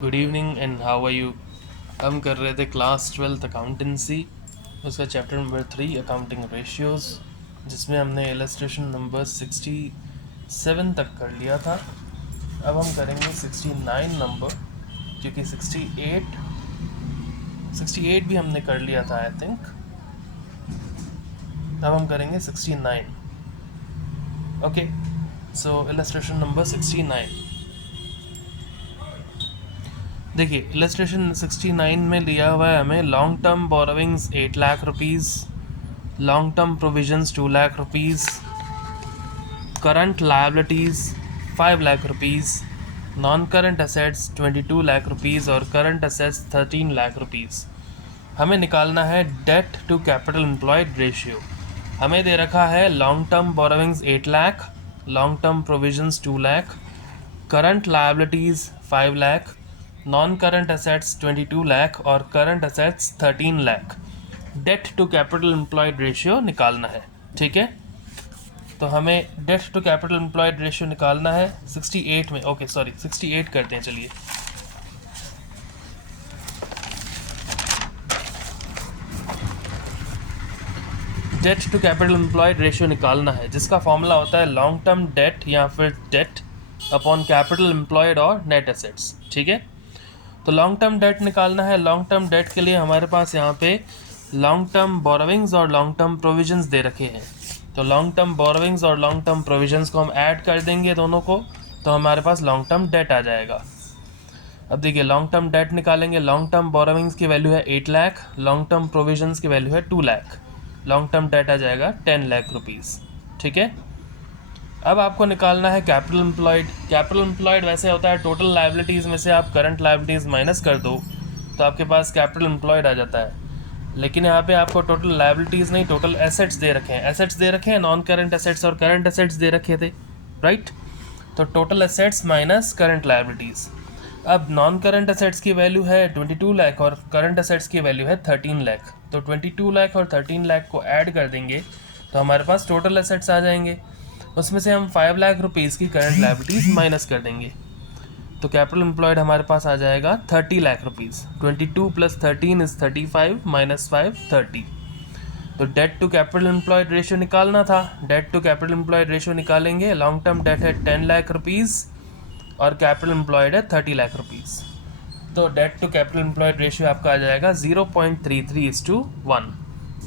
Good evening and how are you. हम कर रहे थे क्लास 12th अकाउंटेंसी, उसका चैप्टर नंबर 3 अकाउंटिंग रेशियोज़, जिसमें हमने इलस्ट्रेशन नंबर 67 तक कर लिया था। अब हम करेंगे 69 नंबर, क्योंकि 68 भी हमने कर लिया था आई थिंक। अब हम करेंगे 69। Okay, so illustration number 69। देखिए, इलस्ट्रेशन 69 में लिया हुआ है हमें long term borrowings 8 lakh rupees, long term provisions 2 lakh rupees, current liabilities 5 lakh rupees, non current assets 22 lakh rupees और करंट असेट्स 13 लाख रुपीज़। हमें निकालना है debt to capital employed ratio. हमें दे रखा है long term borrowings 8 lakh, long term provisions 2 lakh, current liabilities 5 lakh, non current assets 22 lakh और current assets 13 lakh. Debt to capital employed ratio निकालना है, ठीक है। तो हमें debt to capital employed ratio निकालना है 68 में। ओके सॉरी, 68 करते हैं। चलिए, debt to capital employed ratio निकालना है, जिसका फॉर्मूला होता है लॉन्ग टर्म डेट या फिर डेट अपॉन कैपिटल एम्प्लॉयड और नेट एसेट्स, ठीक है। तो लॉन्ग टर्म डेट निकालना है। लॉन्ग टर्म डेट के लिए हमारे पास यहाँ पे लॉन्ग टर्म बोरोविंग्स और लॉन्ग टर्म प्रोविजंस दे रखे हैं। तो लॉन्ग टर्म बोरोविंग्स और लॉन्ग टर्म प्रोविजंस को हम ऐड कर देंगे दोनों को, तो हमारे पास लॉन्ग टर्म डेट आ जाएगा। अब देखिए, लॉन्ग टर्म डेट निकालेंगे। लॉन्ग टर्म बोरोविंग्स की वैल्यू है 8 लाख, लॉन्ग टर्म प्रोविजंस की वैल्यू है 2 लाख। लॉन्ग टर्म डेट आ जाएगा 10 लाख रुपीज़, ठीक है। अब आपको निकालना है कैपिटल एम्प्लॉयड। कैपिटल एम्प्लॉयड वैसे होता है टोटल लायबिलिटीज़ में से आप करंट लायबिलिटीज़ माइनस कर दो तो आपके पास कैपिटल एम्प्लॉयड आ जाता है। लेकिन यहाँ पे आपको टोटल लायबिलिटीज़ नहीं, टोटल एसेट्स दे रखे हैं। एसेट्स दे रखे हैं, नॉन करंट एसेट्स और करंट एसेट्स दे रखे थे, राइट। तो total assets minus current liabilities. अब नॉन करंट एसेट्स की वैल्यू है 22 लाख और करंट एसेट्स की वैल्यू है 13 लाख। तो 22 लाख और 13 लाख को ऐड कर देंगे तो हमारे पास टोटल एसेट्स आ जाएंगे। उसमें से हम 5 लाख रुपीज़ की करंट लायबिलिटीज़ माइनस कर देंगे, तो कैपिटल एम्प्लॉयड हमारे पास आ जाएगा 30 लाख रुपीज़। 22 + 13 इज़ 35 - 5 30। तो debt to capital employed ratio निकालना था। Debt to capital employed ratio निकालेंगे। लॉन्ग टर्म डेट है 10 लाख रुपीज़ और कैपिटल एम्प्लॉयड है 30 लाख रुपीज़। तो debt to capital employed ratio आपका आ जाएगा 0.33:1।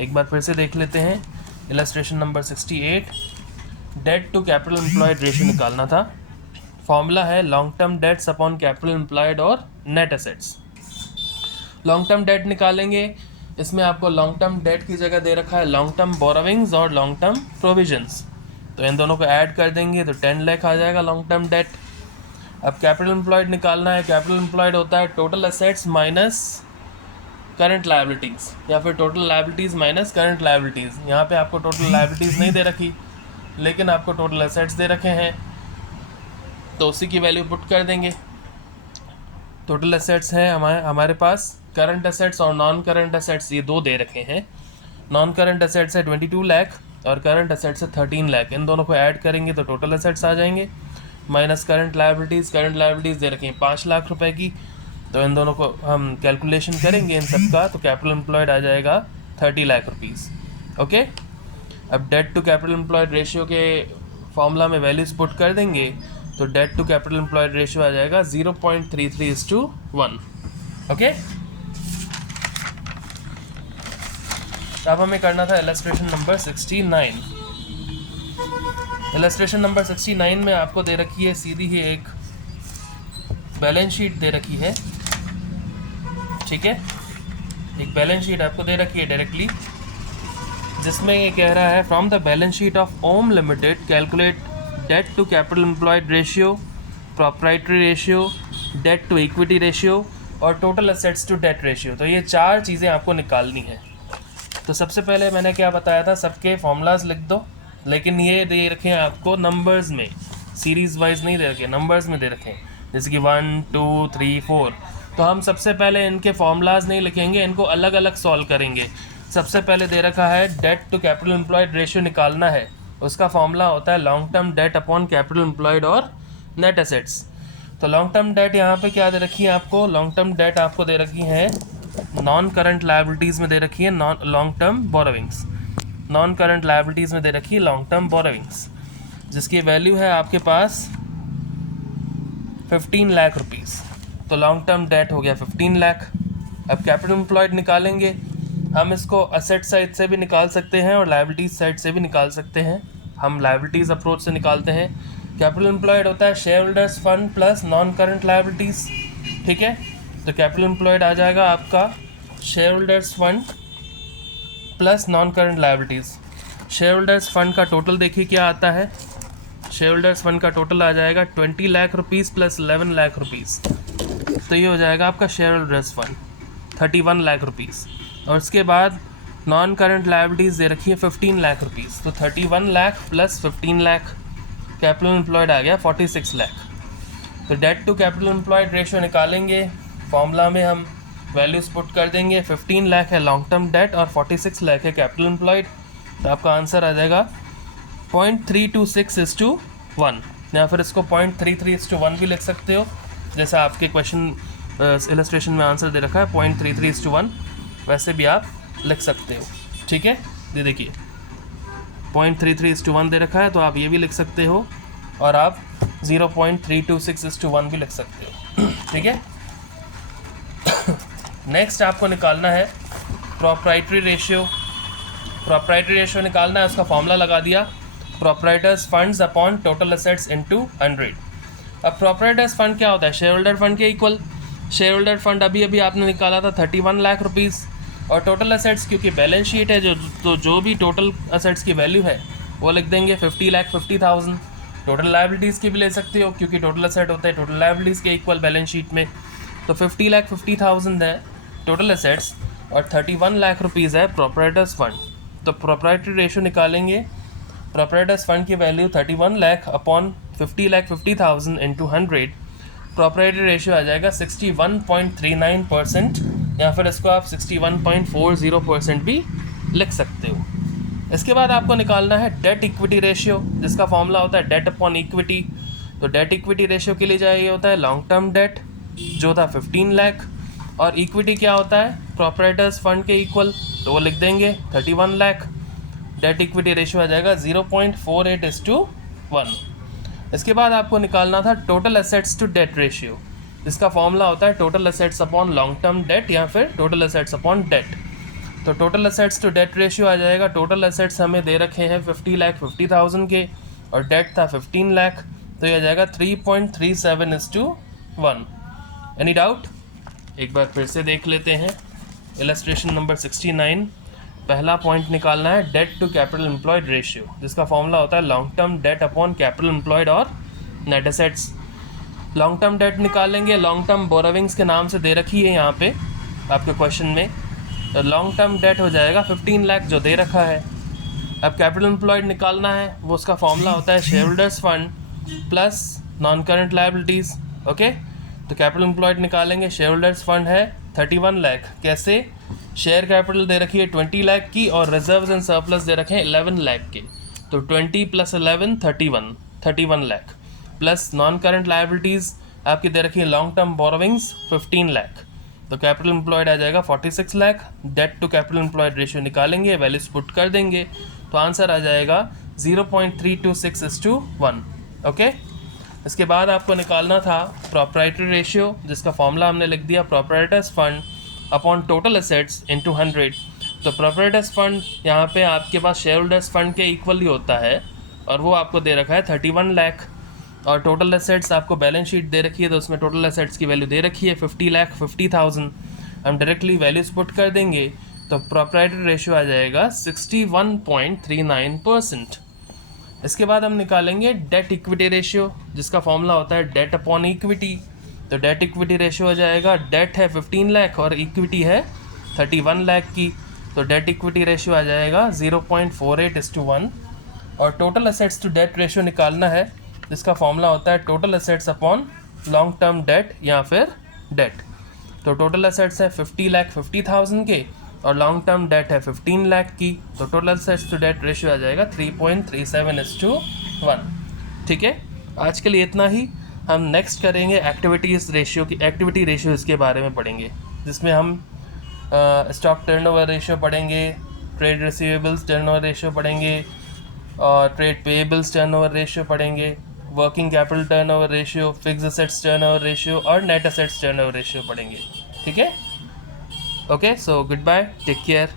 एक बार फिर से देख लेते हैं। Illustration number 68, debt to capital employed ratio निकालना था। फॉर्मूला है long term debts upon capital employed और net assets. Long term debt निकालेंगे। इसमें आपको लॉन्ग टर्म डेट की जगह दे रखा है लॉन्ग टर्म बोरोविंग्स और लॉन्ग टर्म प्रोविजंस, तो इन दोनों को ऐड कर देंगे तो 10 लाख आ जाएगा लॉन्ग टर्म डेट। अब कैपिटल एम्प्लॉयड निकालना है। कैपिटल एम्प्लॉयड होता है total assets minus current liabilities या फिर total liabilities minus current liabilities. यहाँ पे आपको टोटल लायबिलिटीज़ नहीं दे रखी, लेकिन आपको टोटल एसेट्स दे रखे हैं, तो उसी की वैल्यू पुट कर देंगे। टोटल एसेट्स हैं हमारे पास करंट एसेट्स और नॉन करंट एसेट्स, ये दो दे रखे हैं। नॉन करंट एसेट्स है 22 लाख और करंट एसेट्स है 13 लाख। इन दोनों को ऐड करेंगे तो टोटल एसेट्स आ जाएंगे minus current liabilities. Current liabilities दे रखी हैं 5 लाख रुपए की, तो इन दोनों को हम कैलकुलेशन करेंगे इन सब का, तो कैपिटल एम्प्लॉयड आ जाएगा 30 लाख रुपीज़। ओके, अब debt to capital employed ratio के फॉर्मूला में वैल्यूज पुट कर देंगे तो debt to capital employed ratio आ जाएगा 0.33:1। ओके, अब हमें करना था इलस्ट्रेशन नंबर 69। इलस्ट्रेशन नंबर 69 में आपको दे रखी है सीधी ही एक बैलेंस शीट दे रखी है, ठीक है। एक बैलेंस शीट आपको दे रखी है डायरेक्टली, जिसमें ये कह रहा है from the balance sheet of Om limited calculate debt to capital employed ratio, proprietary ratio, debt to equity ratio और total assets to debt ratio. तो ये 4 चीज़ें आपको निकालनी है। तो सबसे पहले मैंने क्या बताया था, सबके फॉर्मूलाज लिख दो, लेकिन ये दे रखे हैं आपको नंबर्स में, सीरीज़ वाइज नहीं दे रखे, नंबर्स में दे रखे हैं, जैसे कि 1 2 3 4। तो हम सबसे पहले इनके फॉर्मूलाज नहीं लिखेंगे, इनको अलग अलग सॉल्व करेंगे। सबसे पहले दे रखा है debt to capital employed ratio निकालना है। उसका फॉर्मूला होता है long term debt upon capital employed और नेट एसेट्स। तो लॉन्ग टर्म डेट यहाँ पे क्या दे रखी है आपको, लॉन्ग टर्म डेट आपको दे रखी है नॉन करंट लायबिलिटीज़ में दे रखी है non long term borrowings, non current liabilities में दे रखी है लॉन्ग टर्म बोरोविंग्स, जिसकी वैल्यू है आपके पास 15 लाख रुपीज़। तो लॉन्ग टर्म डेट हो गया 15 लाख। अब कैपिटल एम्प्लॉयड निकालेंगे, हम इसको असेट साइड से भी निकाल सकते हैं और लायबिलिटीज साइड से भी निकाल सकते हैं। हम लायबिलिटीज़ अप्रोच से निकालते हैं। कैपिटल एम्प्लॉयड होता है share holders fund plus non current liabilities, ठीक है। तो कैपिटल एम्प्लॉयड आ जाएगा आपका share holders fund plus non current liabilities. Share holders fund का टोटल देखिए क्या आता है, शेयर होल्डर्स फंड का टोटल आ जाएगा 20 lakh rupees plus 11 lakh rupees, तो ये हो जाएगा आपका share holders fund 31 lakh rupees. और उसके बाद नॉन करंट लायबिलिटीज़ दे रखी है 15 लाख रुपीज़, तो 31 lakh plus 15 lakh, capital employed आ गया 46 लाख। तो debt to capital employed ratio निकालेंगे, फॉर्मूला में हम वैल्यूज़ पुट कर देंगे। 15 लाख है लॉन्ग टर्म डेट और 46 लाख है कैपिटल एम्प्लॉयड, तो आपका आंसर आ जाएगा 0.326:1, या फिर इसको 0.33:1 भी लिख सकते हो, जैसा आपके क्वेश्चन इलस्ट्रेशन में आंसर दे रखा है 0.33:1, वैसे भी आप लिख सकते हो, ठीक है। ये देखिए 0.33:1 दे रखा है, तो आप ये भी लिख सकते हो, और आप 0.326:1 भी लिख सकते हो, ठीक है। नेक्स्ट आपको निकालना है प्रोप्राइटरी रेशियो। प्रोप्राइटरी रेशियो निकालना है, उसका फॉर्मूला लगा दिया, proprietors funds upon total assets into 100। अब प्रोप्राइटर्स फंड क्या होता है, शेयर होल्डर फंड के इक्वल। शेयर होल्डर फंड अभी अभी आपने निकाला था 31 लाख रुपीज़, और टोटल असेट्स क्योंकि बैलेंस शीट है जो भी टोटल असेट्स की वैल्यू है वो लिख देंगे 50,50,000। टोटल लायबिलिटीज़ की भी ले सकते हो क्योंकि टोटल असेट होता है टोटल लायबिलिटीज़ के इक्वल बैलेंस शीट में। तो 50,50,000 है टोटल असेट्स और 31 लाख रुपीज़ है प्रोप्राइटर्स फंड। तो प्रोप्राइटरी रेशियो निकालेंगे, प्रोप्राइटर्स फंड की value 31 lakh upon 50,50,000 into 100, proprietary ratio आ जाएगा 61.39%, या फिर इसको आप 61.40% भी लिख सकते हो। इसके बाद आपको निकालना है डेट इक्विटी रेशियो, जिसका फॉर्मूला होता है डेट अपॉन इक्विटी। तो डेट इक्विटी रेशियो के लिए चाहिए होता है लॉन्ग टर्म डेट जो था 15 लाख, और इक्विटी क्या होता है प्रोप्राइटर्स फंड के इक्वल, तो वो लिख देंगे 31 लाख। डेट इक्विटी रेशियो आ जाएगा 0.48:1। इसके बाद आपको निकालना था total assets to debt ratio, जिसका फॉर्मूला होता है total assets upon long term debt या फिर टोटल एसेट्स अपॉन डेट। तो total assets to debt ratio आ जाएगा, टोटल एसेट्स हमें दे रखे हैं 50,50,000 के और डेट था 15 लाख, तो ये आ जाएगा 3.37:1। Any doubt? एक बार फिर से देख लेते हैं। इलस्ट्रेशन नंबर 69, पहला पॉइंट निकालना है debt to capital employed ratio, जिसका फॉर्मूला होता है long term debt upon capital employed और net assets. Long term debt निकालेंगे, लॉन्ग टर्म बोरोविंग्स के नाम से दे रखी है यहाँ पे आपके क्वेश्चन में, तो लॉन्ग टर्म डेट हो जाएगा 15 लाख जो दे रखा है। अब कैपिटल एम्प्लॉयड निकालना है, वो उसका फॉर्मूला होता है share holders fund plus non current liabilities, okay. तो कैपिटल एम्प्लॉयड निकालेंगे, शेयर होल्डर्स फंड है 31 लाख, कैसे, शेयर कैपिटल दे रखी है 20 लाख की और रिजर्व्स एंड सरप्लस दे रखे हैं 11 लाख के, तो 20 + 11 31 lakh, plus non current liabilities आपकी दे रखी है लॉन्ग टर्म बोरोविंग्स 15 लाख, तो कैपिटल एम्प्लॉयड आ जाएगा 46 lakh. Debt to capital employed ratio निकालेंगे, वैल्यूज पुट कर देंगे, तो आंसर आ जाएगा 0.326:1, ओके। इसके बाद आपको निकालना था प्रोप्राइटरी रेशियो, जिसका फॉर्मूला हमने लिख दिया proprietors fund upon total assets into 100। तो प्रोप्राइटर्स फंड यहाँ पे आपके पास शेयर होल्डर्स फंड के इक्वल ही होता है और वो आपको दे रखा है 31 लाख, और टोटल एसेट्स आपको बैलेंस शीट दे रखी है, तो उसमें टोटल एसेट्स की वैल्यू दे रखी है 50,50,000। हम डायरेक्टली वैल्यूज पुट कर देंगे, तो प्रोप्राइटरी रेशियो आ जाएगा 61.39%। इसके बाद हम निकालेंगे डेट इक्विटी रेशियो, जिसका फॉर्मूला होता है डेट अपॉन इक्विटी। तो डेट इक्विटी रेशियो हो जाएगा, डेट है 15 लाख और इक्विटी है 31 लाख की, तो डेट इक्विटी रेशियो आ जाएगा 0.48:1। और total assets to debt ratio निकालना है, जिसका फॉर्मूला होता है total assets upon long term debt या फिर डेट। तो टोटल एसेट्स है 50,50,000 के और लॉन्ग टर्म डेट है 15 लाख की, तो total assets to debt ratio आ जाएगा 3.37:1। ठीक है, आज के लिए इतना ही। हम नेक्स्ट करेंगे एक्टिविटीज़ रेशियो की, एक्टिविटी रेशियो इसके बारे में पढ़ेंगे, जिसमें हम स्टॉक टर्नओवर रेशियो पढ़ेंगे, ट्रेड रिसीवेबल्स टर्नओवर रेशियो पढ़ेंगे, और ट्रेड पेएबल्स टर्नओवर रेशियो पढ़ेंगे, working capital turnover ratio, fix assets turnover ratio और नेट असेट्स टर्नओवर रेशियो पढ़ेंगे। ठीक है, okay, so goodbye, take care.